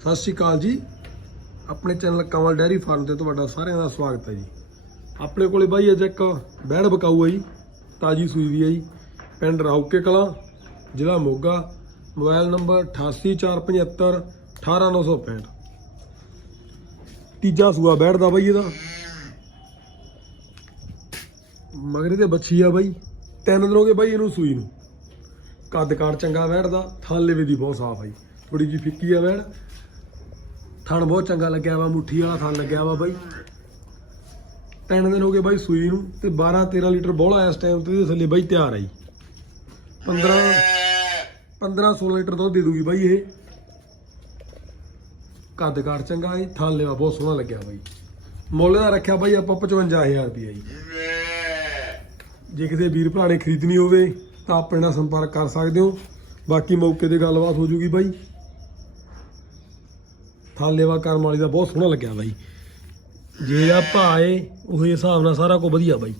ਸਤਿ ਸ਼੍ਰੀ ਅਕਾਲ ਜੀ। ਆਪਣੇ ਚੈਨਲ ਕਮਲ ਡੈਰੀ ਫਾਰਮ ਤੇ ਤੁਹਾਡਾ ਸਾਰਿਆਂ ਦਾ ਸਵਾਗਤ ਹੈ ਜੀ। ਆਪਣੇ ਕੋਲੇ ਬਾਈ ਅੱਜ ਇੱਕ ਬੈੜ ਬਕਾਊ ਹੈ ਜੀ, ਤਾਜੀ ਸੂਈ ਦੀ ਹੈ ਜੀ। ਪਿੰਡ ਰਾਉਕੇ ਕਲਾਂ, ਜ਼ਿਲ੍ਹਾ ਮੋਗਾ, ਮੋਬਾਈਲ ਨੰਬਰ 8845 18965 ਤੀਜਾ ਸੂਆ ਬੈੜ ਦਾ ਬਾਈ ਇਹਦਾ। ਮਗਰੇ ਤੇ ਬੱਚੀ ਆ ਬਾਈ। ਤਿੰਨ ਦਿਨ ਹੋ ਗਏ ਬਾਈ ਇਹਨੂੰ ਸੂਈ ਨੂੰ। ਕੱਦ ਕਾਰ ਚੰਗਾ ਵੈੜ ਦਾ ਥਣ ਲੇਵੇ ਦੀ ਬਹੁਤ ਸਾਫ਼ ਆਈ ਥੋੜੀ ਜੀ ਫਿੱਕੀ ਆ ਵੈੜ ਥਣ ਬਹੁਤ ਚੰਗਾ ਲੱਗਿਆ ਵਾ, ਮੁੱਠੀ ਵਾਲਾ ਥਣ ਲੱਗਿਆ ਵਾ ਬਾਈ। ਤਿੰਨ ਦਿਨ ਹੋ ਗਏ ਬਾਈ ਸੂਈ ਨੂੰ ਤੇ 12 13 ਲੀਟਰ ਬੋਲਾ ਇਸ ਟਾਈਮ ਤੇ ਇਹਦੇ ਥੱਲੇ ਬਾਈ ਤਿਆਰ ਆਈ 15 15 16 ਲੀਟਰ ਦੁੱਧ ਦੇ ਦੂਗੀ ਬਾਈ ਇਹ। ਕੱਦ ਕਾਰ ਚੰਗਾ ਹੈ ਥਣ ਲੇਵਾ ਬਹੁਤ ਸੋਹਣਾ ਲੱਗਿਆ ਬਾਈ। ਮੁੱਲ ਦਾ ਰੱਖਿਆ ਬਾਈ ਆਪਾਂ 55000 ਰੁਪਏ ਜੀ। ਜੇ ਕਿਸੇ ਵੀਰ ਭਰਾ ਨੇ ਖਰੀਦਣੀ ਹੋਵੇ ਤਾਂ ਆਪਣੇ ਨਾਲ ਸੰਪਰਕ ਕਰ ਸਕਦੇ ਹੋ। ਬਾਕੀ ਮੌਕੇ ਤੇ ਗੱਲਬਾਤ ਹੋ ਜੂਗੀ ਬਾਈ। ਥਾਲੇਵਾ ਕਰਮ ਵਾਲੀ ਦਾ ਬਹੁਤ ਸੋਹਣਾ ਲੱਗਿਆ ਬਾਈ। ਜੇ ਆ ਭਾਏ ਉਹ ਹਿਸਾਬ ਨਾਲ ਸਾਰਾ ਕੁਝ ਵਧੀਆ ਬਾਈ।